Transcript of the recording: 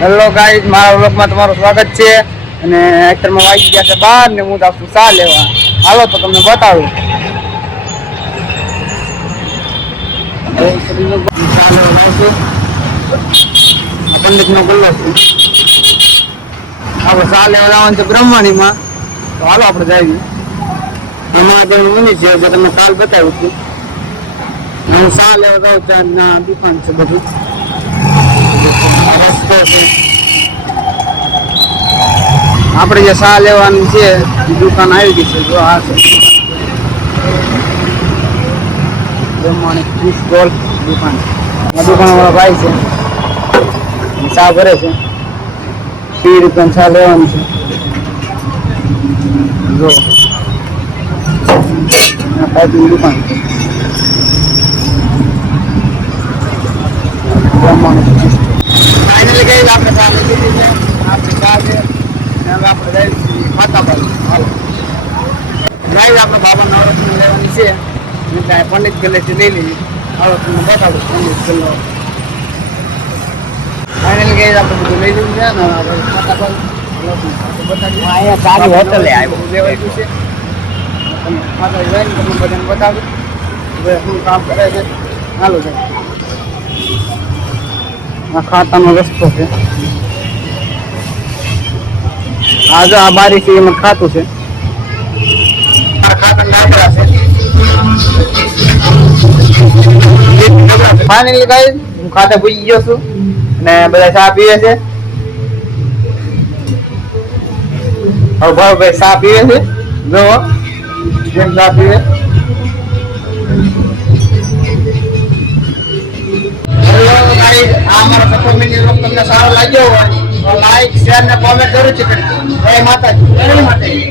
Hello guys, મારા વ્લોગમાં તમારું સ્વાગત છે. અને અત્યારમાં વાગી ગયા છે 12 ને હું જાઉં ચા લેવા. હાલો તો તમને બતાવું. પંડિતનો ગલ્લો છે. આપણે ચા લેવા જવાનું છે બ્રહ્માણીમાં. તો હાલો આપણે જઈએ. એમાં જે મુનિ છે જે તમને કાલ બતાવ્યું હતું. હું ચા લેવા જાઉં ત્યાં ના દુકાન છે બધું. રસ્તો છે. આપણે જે ચા લેવાની છે દુકાન આવી ગઈ છે. જો આ છે બ્રહ્માણી ફિશ ગોલ્ડ દુકાન. આ દુકાનવાળા ભાઈ છે, ચા ભરે છે. 30 રૂપિયાની ચા લેવાની છે. જો પાઇપિંગ દુકાન છે. ફાઇનલી ગઈ આપણે ચા લઈ લીધી છે. આપણે ચા છે હવે આપણે જઈશું માતા બાજુ. હાલો ગાઈ આપણે બાબા નવરત્ન લેવાની છે એટલે પંડિત ગલ્લેથી લઈ લીધી. હાલો તમને બતાવું પંડિત ગલ્લો. ફાઇનલી ગઈ આપણે બધું લઈ લીધું છે ને માતા બાજુ બતાવી. અહીંયા સારી હોટલે આવ્યો લેવાયું છે. માતા જઈને તમને બધાને બતાવું શું કામ કરે છે. હાલો જાય. આ ખાતાનો રસ્તો છે. આ જો આ બારી છે એમાં ખાતું છે. આ ખાતા લાકડા છે. ફાઇનલી ગાઈસ હું ખાતે ભૂલી ગયો છું અને બધા ચા પીવે છે. હવે ભાઈ ચા પીવે છે. જો જેમ ચા પીવે. આ મારો પરફોર્મન્સ તમને સારો લાગ્યો હોય તો લાઈક શેર ને કોમેન્ટ જરૂરથી કરજો. જય માતાજી.